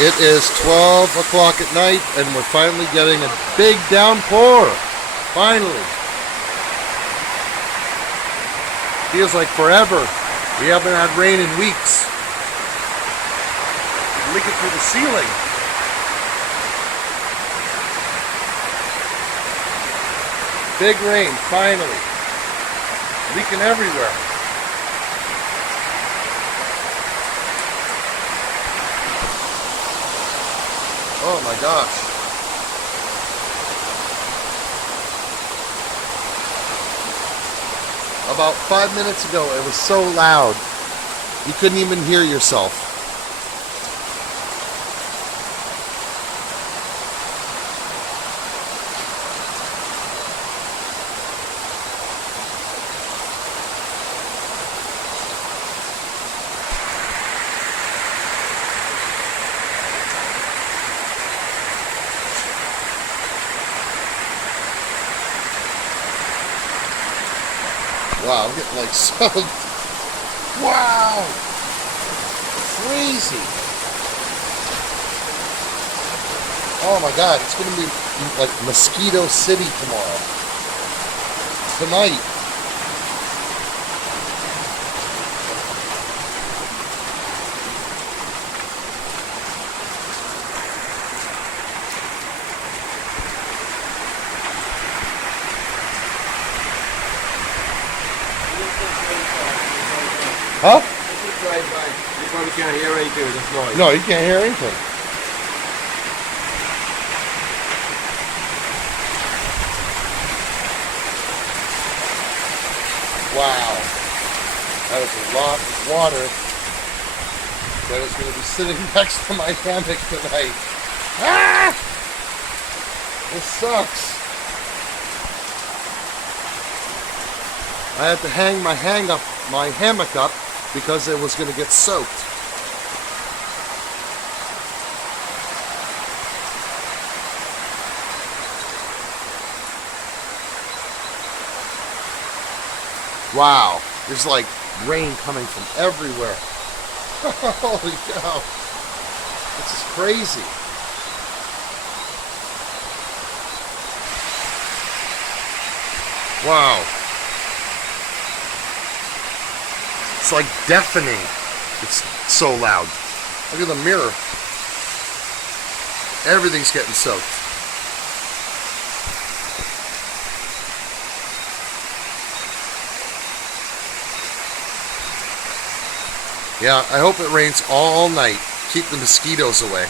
It is 12 o'clock at night, and we're finally getting a big downpour. Finally. Feels like forever. We haven't had rain in weeks. Leaking through the ceiling. Big rain, finally. Leaking everywhere. Oh my gosh. About 5 minutes ago, it was so loud, you couldn't even hear yourself. Wow, I'm getting like soaked. Wow! Crazy. Oh my god, it's gonna be like Mosquito City tomorrow. Tonight. Huh? You probably can't hear anything with this noise. No, you can't hear anything. Wow. That is a lot of water that is going to be sitting next to my hammock tonight. Ah! This sucks. I had to hang my hammock up because it was going to get soaked. Wow, there's like rain coming from everywhere. Holy cow. This is crazy. Wow. It's like deafening. It's so loud. Look at the mirror. Everything's getting soaked. Yeah, I hope it rains all night. Keep the mosquitoes away.